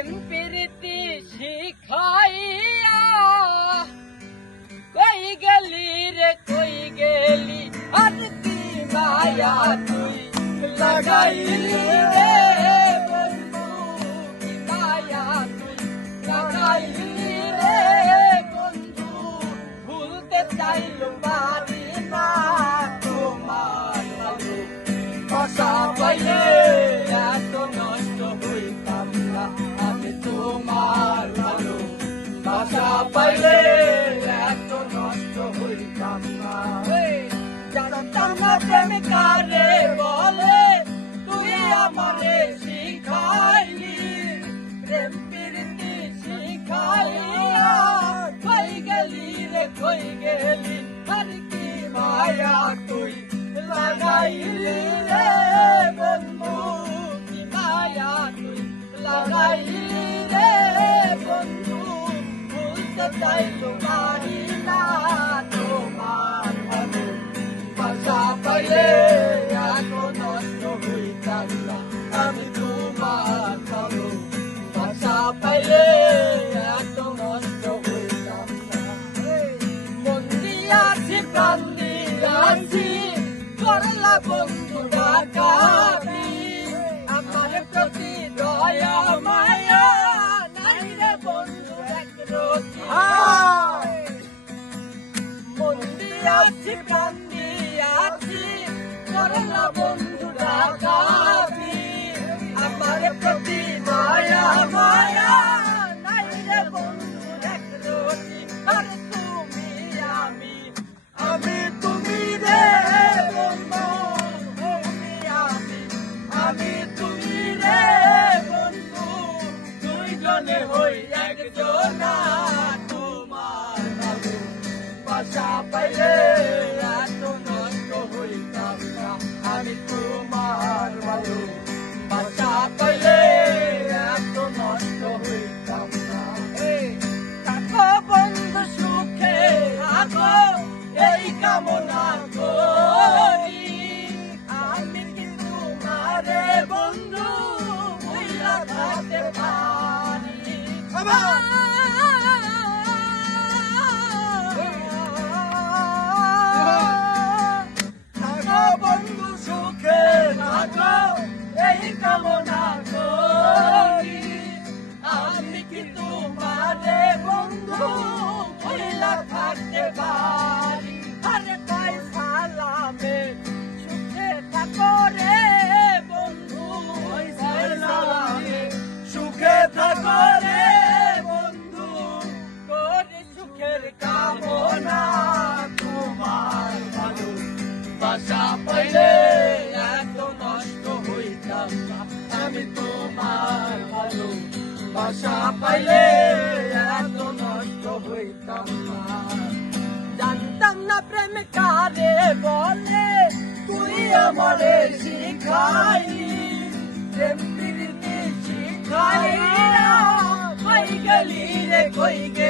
प्रेम प्रीति कोई गली रे कोई गेली अरती माया तुई लगाई কই গেলি আর প্রাণ দিয়াছি করলা বন্ধু ডাকাবি আমার প্রতি দয়া, মায়া নাই রে বন্ধু, এক রতি মন দিয়াছি প্রাণ দিয়াছি করলা থাকো এই কামনা করি আমি কি তোমারে বন্ধু ভুইলা থাকতে পারি থাকো বন্ধু সুখে থাকো এই কামনা করি আমি কি তোমারে বন্ধু বাসা পাইলে এত নষ্ট হইতাম না। জানতাম না প্রেম কারে বলে, তুই আমারে শিখাই প্রেম প্রীতি শিখাই কই গেলি রে কই গেলি।